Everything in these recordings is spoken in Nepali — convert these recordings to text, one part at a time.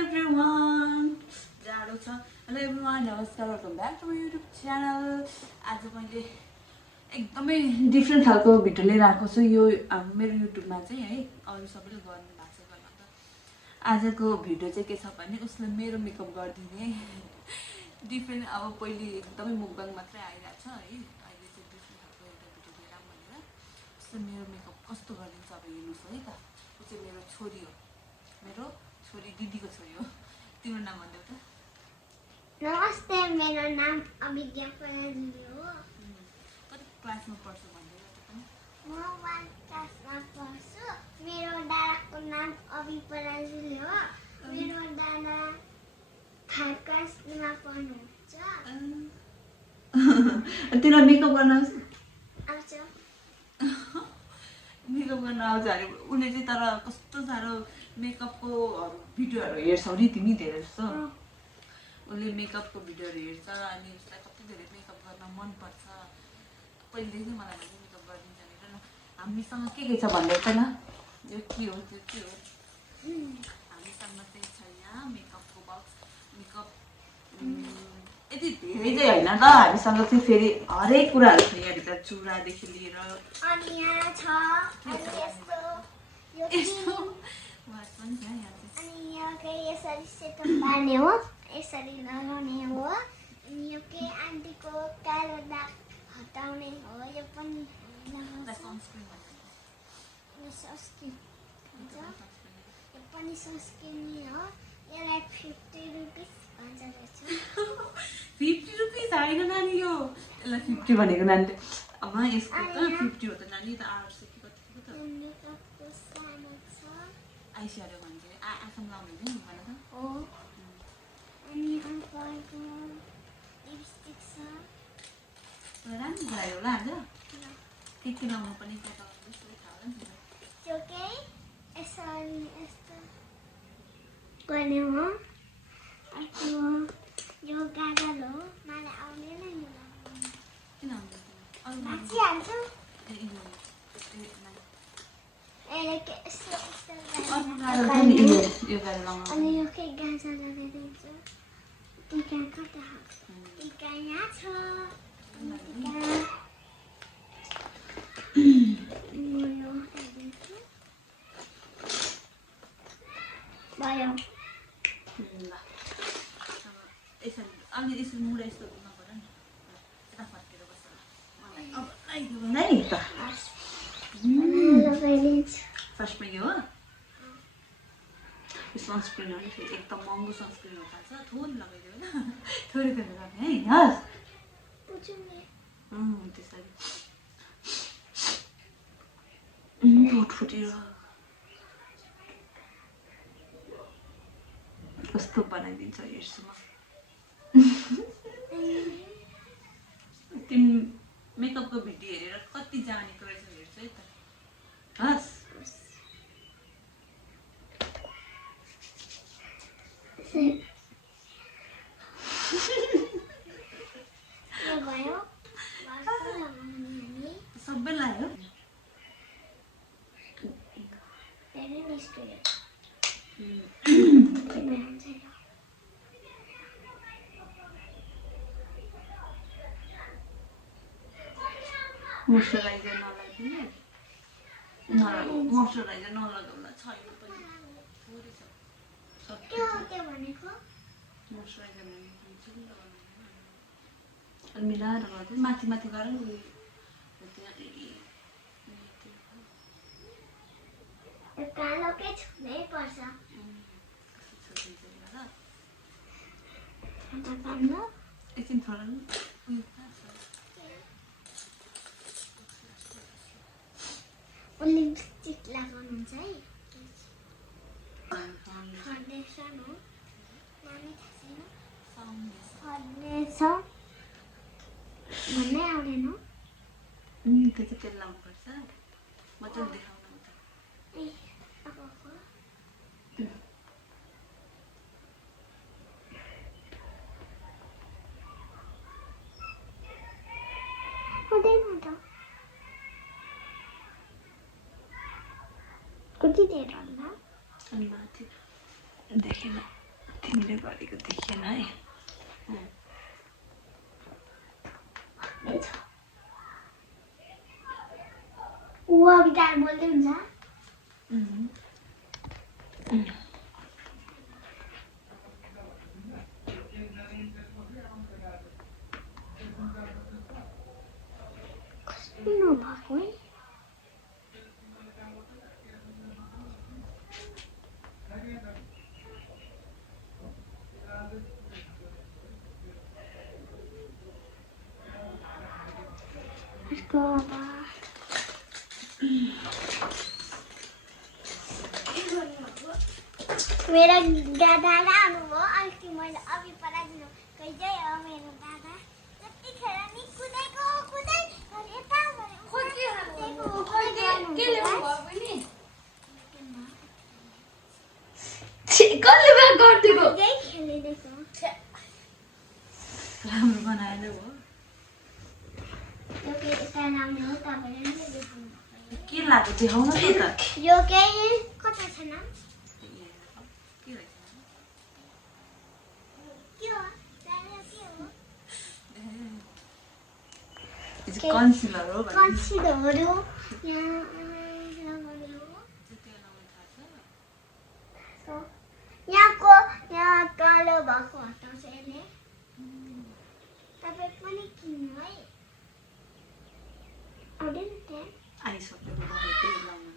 everyone. जाडो छ. Hello everyone. नमस्कार. Welcome back to my YouTube channel. आज मैले एकदमै डिफ्रेन्ट खालको भिडियो लिएर आएको छु. यो मेरो युट्युबमा चाहिँ है अरु सबैले गर्नु भएको छ गर्न त. आजको भिडियो चाहिँ के छ भने उसले मेरो मेकअप गर्दिने डिफ्रेन्ट अब पहिले एकदमै मुकबाङ मात्रै आइराछ है. अहिले चाहिँ डिफ्रेन्ट खालको एउटा भिडियो लिएर आउँ भनेर. उसले मेरो मेकअप कस्तो गरिदिन्छ अब हेर्नुस् है त. उ चाहिँ मेरो छोरी हो. मेरो छोरी दिदीको छोरी हो. तिम्रो नाम भन्देऊ त. नमस्ते, मेरो नाम अभिज्ञा पराजुली हो. कति क्लासमा पढ्छौ भन्देऊ त पनि. म 1 क्लासमा पढ्छु. मेरो दादाको नाम अभि पराजुली हो. मेरो दादा 3rd क्लासमा पढ्नुहुन्छ. तिमीलाई मेकअप गर्न आउँछ? आउँछ. मेकअप गर्न आउँछ अरे. उसले चाहिँ तर कस्तो साह्रो मेकअपको भिडियोहरू हेर्छौ नि तिमी धेरै जस्तो. उसले मेकअपको भिडियोहरू हेर्छ अनि उसलाई कति धेरै मेकअप गर्न मनपर्छ. पहिलेदेखि मलाई भने मेकअप गरिदिन्छ भनेर न. हामीसँग के छ भन्दै त न. यो के हो त्यो के हो. हामीसँग चाहिँ छ यहाँ मेकअपको बक्स. मेकअप यति धेरै चाहिँ होइन त. हामीसँग चाहिँ फेरि हरेक कुराहरू छ यहाँभित्र. चुरादेखि लिएर अनि यहाँ छ अनि यस्तो यो यस्तो वाच पनि छ यहाँ चाहिँ. अनि यो के यसरी सेटअप पार्ने हो, यसरी लगाउने हो. अनि यो के आन्टीको कालो दाग हटाउने हो. यो पनि लगाउँछ. सनस्क्रिन भन्छ. यो सनस्क्रिन भन्छ. यो पनि सनस्क्रिन नै हो. यसलाई 50 रुपिस भन्छ रहेछ. 50 रुपिस होइन नानी यो. यसलाई 50 भनेको नानीले. अब यसको त 50 हो त नानी. त 800 कि कतिको त. मेकअपको सानो छ. आइस्याडो भन्छ. आँखामा लाउने नि भन त. हो. अनि अर्को लिपस्टिक छ. राम्रो भयो होला आज. के लाउनु पनि त्यहाँ त त्यसले थाहा होला नि. त्यो के यसरी यस्तो गर्ने हो. अर्को यो गागल हो. मलाई आउँदैन यो लगाउनु. किन आउँदैन? अरू नाचिहाल्छु. ए यो यसले के यस्तो यस्तो अरू गाह्रो पनि यो गरेर लाउनु. अनि यो के गाजा लगाइदिन्छ. टिका कता हो? टिका यहाँ छ. टिका म यो हटाइदिन्छु. भयो. ल यसरी अलि यसरी मुडा यस्तो नगर नि. यता फर्केर बस्छ. मलाई अब आइदियो भने नि त. लगाइदिन्छु. फर्स्टमा यो हो. सनस्क्रिन हो नि फेरि एकदम महँगो सनस्क्रिन हो थाहा छ. थोरै लगाइदियो होइन. थोरै थोरै लगाउने है. हस् बुझ्छु नि. त्यसरी बोट फुटेर कस्तो बनाइदिन्छ हेर्छु म. तिमी मेकअपको भिडियो हेरेर कति जानेको रहेछ हेर्छु है त. हस् यो भयो. अर्को लगाउने हामी. सबै लाग्यो. धेरै निस्क्यो. मोइस्चराइजर नलागिदिने. मोइस्चराइजर नलगाउला छैन पनि. थोरै छ. के हो त्यो भनेको? मोइस्चराइजर लगाइदिन्छु नि लगाउनु. अनि मिलाएर गर्दै माथि माथि गर नि. यो कालो के छुनै पर्छ. अन्त पार्नु. एकछिन थोरै उयो लिपस्टिक लगाउनुहुन्छ है. फाउन्डेसन हो. नानी थाहा छैन. फाउन्डेसन भन्नै आउँदैन. त्यो चाहिँ तेल लाउनुपर्छ. मजाले देखाउनु त. ए अब हुँदैन त. कति देर होला? अनि माथि देखेन. तिमीले गरेको देखेन है ऊ अवितार बोल्दै हुन्छ कस्तो नभएको है मेरा दादा आउनुभयो अस्ति मैले अघि पढाइदिनु कहिले हो मेरो दादा त्यतिखेर नि कुदेको कुदै यता कसले ब्याग गरिदिएको खेलिदिएको राम्रो बनाएर हो यता राम्रो हो तपाईँले नि देख्नु के लाग्यो देखाउन न त यो केही कता छ नाम के रहेछ के हो दादा के हो यो चाहिँ कन्सिलर हो भन्ने कन्सिलरहरू यहाँ यहाँको यहाँ कालो भएको हटाउँछ यसले तपाईँ पनि किन्नु है आउँदैन त्यहाँ आइसक्यो त्यही लाउनु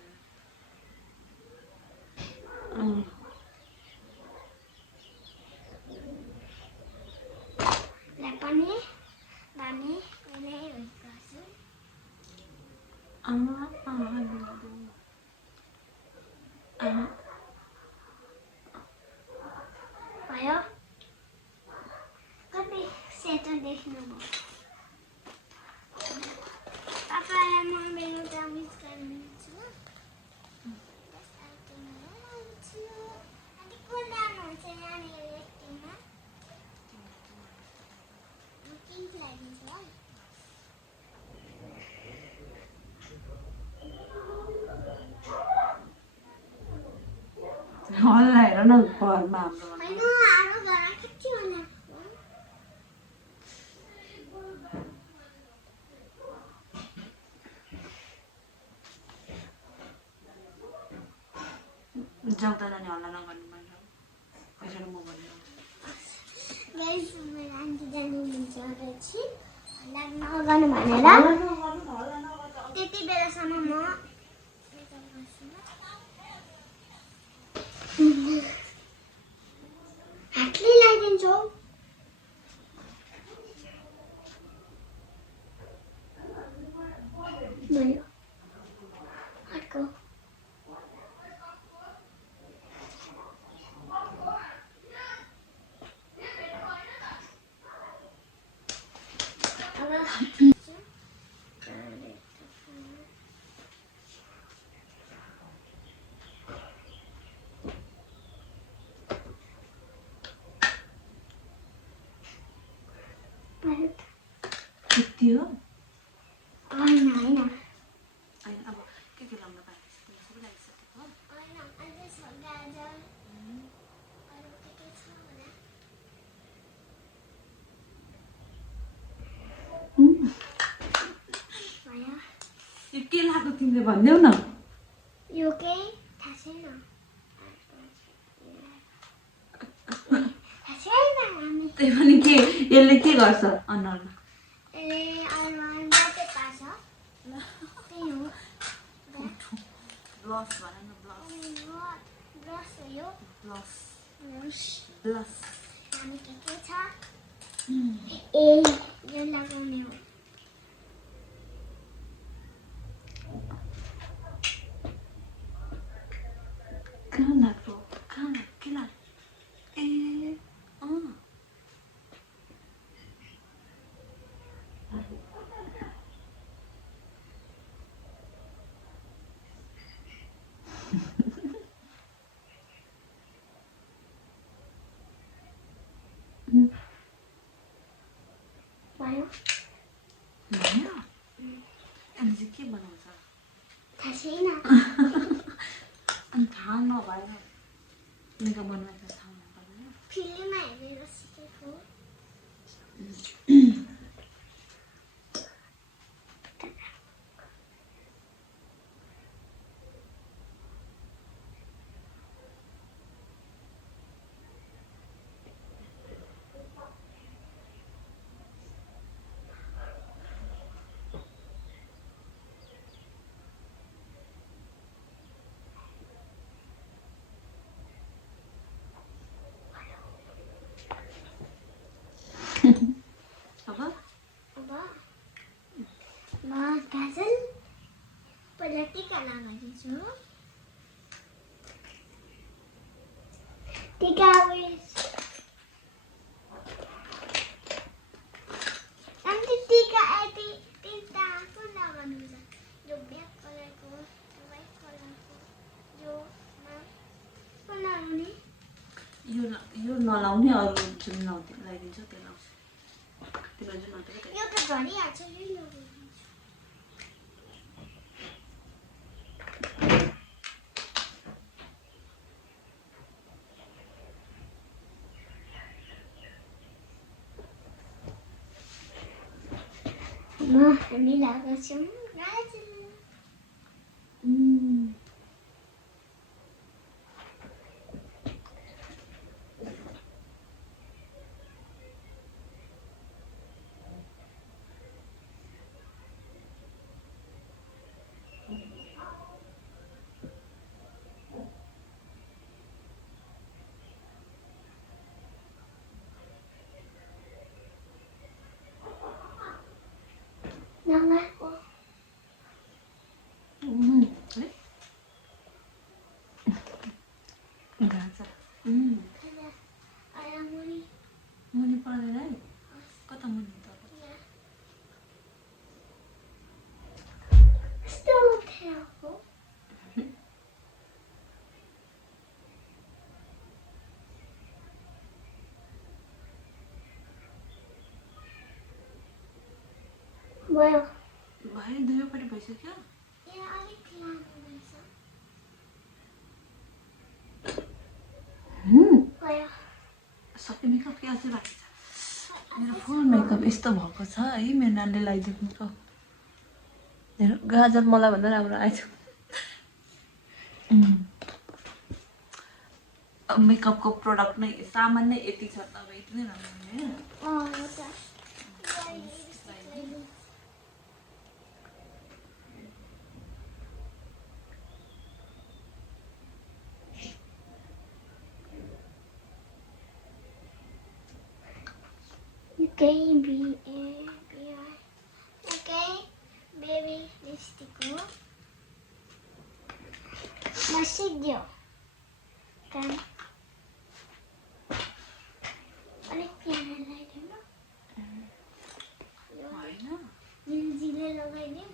पनि बानी मैले वेट गर्छु भयो कति सेतो देख्नुभयो तपाईँलाई म मेरो प्रमिस गर्छु अनि कुन जानुहुन्छ यहाँनिर एक्टिङमा पिङ्क लगाइदिन्छु है हल्ला हेर न घरमा हाम्रो होइन हाम्रो घरमा कति होला जाउँदा जाने हल्ला नगर्नु मैले त्यसरी म भन्नु गाइस मेरो आन्टी जानु हुन्छ एकछिन हल्ला नगर्नु भनेर त्यति बेलासम्म म मेकअप गर्छु हातले लगाइदिन्छु भयो अर्को यति हो होइन होइन होइन अब के लाउनु पाएँ सबै लागिसकेको होइन अझै छ गाजर अरू के छ होला भयो यो के लाग्यो तिमीले भनिदेऊ न यो केही थाहा छैन थाहा छैन हामी त्यही पनि के यसले के गर्छ अनुहारमा यसले अनुहार मात्रै पार्छ त्यही हो ब्लस भन न ब्लस ब्रस हो यो ब्लस ब्रस ब्लस हामी के छ ए यो लगाउने हो कहाँ लाग्यो कहाँ लाग्यो के लाग्यो ए भयो भयो अनि चाहिँ के बनाउँछ थाहा छैन अनि थाहा नभएर मेकअप बनाउँदा थाहा हुनु पर्दैन फिल्ममा हेरेर सिकेको। अब अब म काजल पहिला टिका लगाइदिन्छु। टिका आन्टी टिका यति तिनवटा कुन लगाउनुहुन्छ? यो ब्ल्याक कलरको, यो व्हाइट कलरको, यो कुन लगाउने? यो नलाउने अरू जुन लगाइदिन्छु त्यो लाउँछु। तिम्रो जुन नलाउने यो त झरिहाल्छ, यही लगाइदिन्छु। हामी लगाउँछौँ गाजर। नलाएको गाजर मुनि मुनि पर्दैन है? कता मुनि त? यस्तो उठेको भयो। भाइ दुवैपट्टि भइसक्यो? यहाँ अलिक लामो रहेछ। भयो। सबै मेकअप के अझै बाँकी छ? मेरो फुल मेकअप यस्तो भएको छ है, मेरो नानीले लगाइदिएको मेकअप। हेर गाजर मलाई भन्दा राम्रो आएछ। मेकअपको प्रडक्ट नै सामान नै यति छ, अब यति नै राम्रो होइन? हो त। बेबी लिपस्टिक हो। मसिद्यो काम अलिक प्यारा लगाइदिउँ न? होइन जिल्जीले लगाइदिउँ।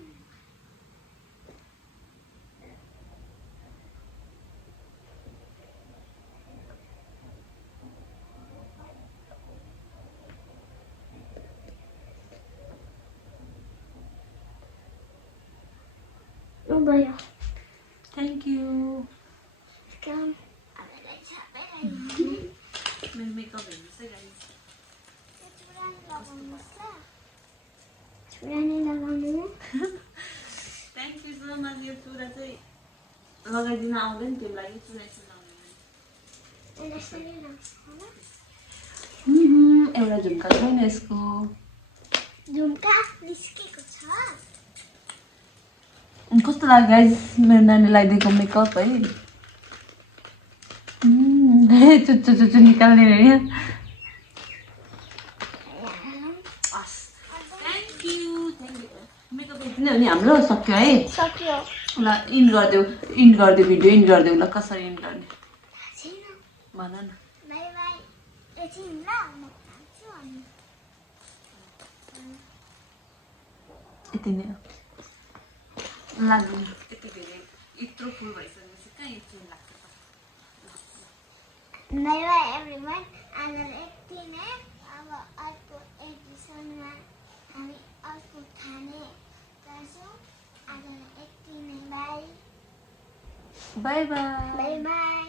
भयो। Thank you. काम मेरो मेकअप हेर्नुहोस् है गाइस। चुरानी लगाउनु। Thank you so much. यो चुरा चाहिँ लगाइदिन आउँदैन तिमीलाई, यो चुरा चाहिँ लगाउनु। एउटा झुम्का छैन यसको। झुम्का निस्केको छ। कस्तो लाग्यो गाइस मेरो नानीले लगाइदिएको मेकअप है? चुच्चो चुच्चो निकाल्ने हो यहाँ। थ्याङ्क यू मेकअप यति नै हो नि हाम्रो, सक्यो है? सक्यो। ल इन्ड गरिदेऊ भिडियो इन्ड गरिदेऊ। ल कसरी इन्ड गर्ने भन न। By by. एकछिन ल म खान्छु अनि यति नै हो। लाग्दैन यति धेरै यत्रो फुल भइसकेपछि कहाँ यति लाग्छ त? By by everyone. आज यति नै। अब अर्को एपिसोडमा हामी अर्को खाने गर्छौँ। आज यति नै। By by by. By by.